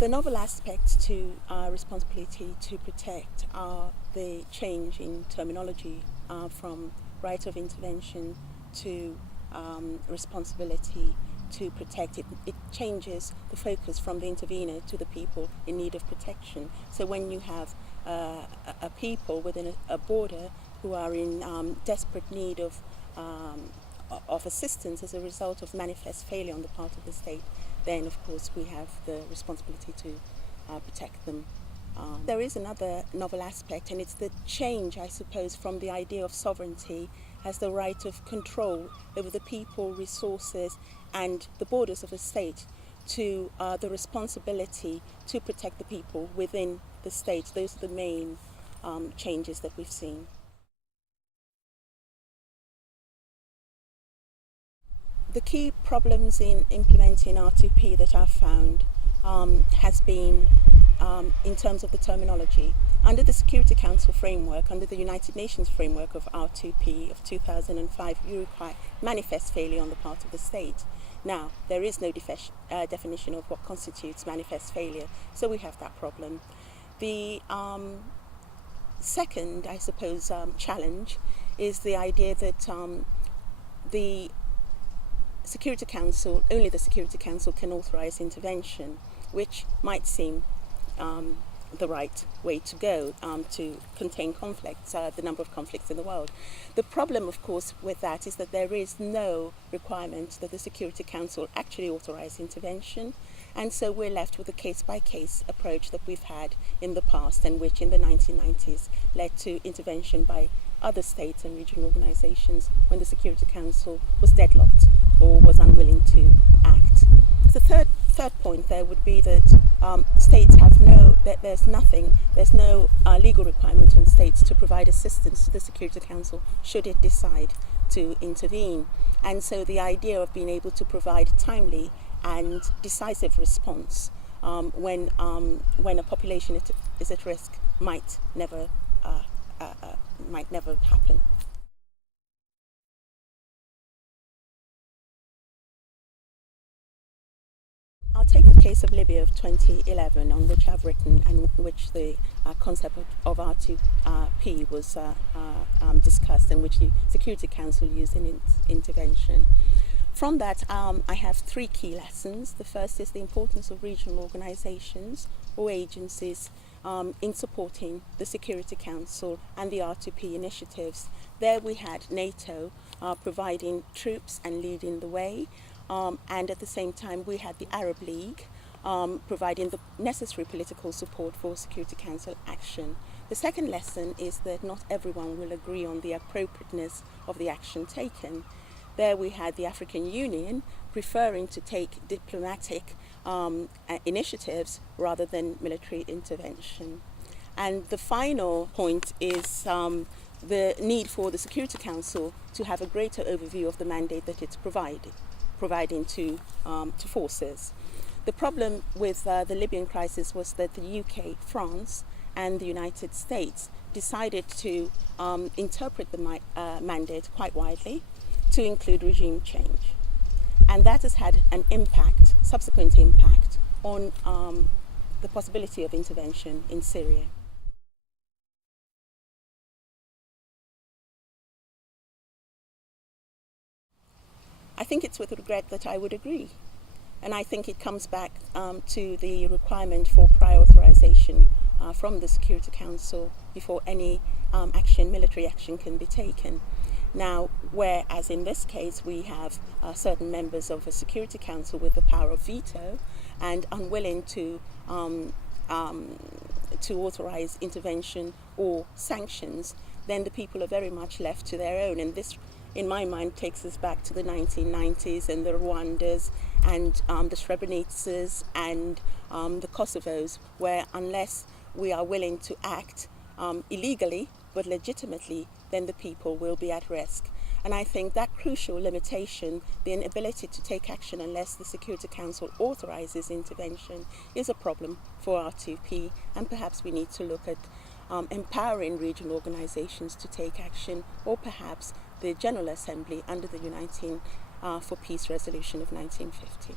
The novel aspects to our responsibility to protect are the change in terminology from right of intervention to responsibility to protect. It changes the focus from the intervener to the people in need of protection. So when you have a people within a border who are in desperate need of assistance as a result of manifest failure on the part of the state, then of course we have the responsibility to protect them. There is another novel aspect, and it's the change, I suppose, from the idea of sovereignty as the right of control over the people, resources and the borders of a state to the responsibility to protect the people within the state. Those are the main changes that we've seen. The key problems in implementing R2P that I've found has been in terms of the terminology. Under the Security Council framework, under the United Nations framework of R2P of 2005, you require manifest failure on the part of the state. Now, there is no definition of what constitutes manifest failure, so we have that problem. The second, I suppose, challenge is the idea that the Security Council, only the Security Council can authorize intervention, which might seem the right way to go to contain conflicts, the number of conflicts in the world. The problem, of course, with that is that there is no requirement that the Security Council actually authorize intervention, and so we're left with a case-by-case approach that we've had in the past, and which in the 1990s led to intervention by other states and regional organizations when the Security Council was deadlocked or was unwilling to act. The third point there would be that states have there's no legal requirement on states to provide assistance to the Security Council should it decide to intervene. And so the idea of being able to provide timely and decisive response when a population is at risk might never happen. I'll take the case of Libya of 2011, on which I've written, and which the concept of R2P was discussed, and which the Security Council used in its intervention. From that, I have three key lessons. The first is the importance of regional organizations or agencies in supporting the Security Council and the R2P initiatives. There we had NATO providing troops and leading the way. And at the same time, we had the Arab League providing the necessary political support for Security Council action. The second lesson is that not everyone will agree on the appropriateness of the action taken. There we had the African Union preferring to take diplomatic initiatives rather than military intervention. And the final point is the need for the Security Council to have a greater overview of the mandate that it's providing to forces. The problem with the Libyan crisis was that the UK, France and the United States decided to interpret the mandate quite widely to include regime change. And that has had an impact, subsequent impact, on the possibility of intervention in Syria. I think it's with regret that I would agree. And I think it comes back to the requirement for prior authorization from the Security Council before any military action can be taken. Now, whereas in this case we have certain members of a Security Council with the power of veto and unwilling to authorize intervention or sanctions, then the people are very much left to their own. And this, in my mind, takes us back to the 1990s and the Rwandas and the Srebrenicas and the Kosovos, where unless we are willing to act illegally but legitimately, then the people will be at risk. And I think that crucial limitation, the inability to take action unless the Security Council authorizes intervention, is a problem for R2P, and perhaps we need to look at empowering regional organizations to take action, or perhaps the General Assembly under the Uniting for Peace Resolution of 1950.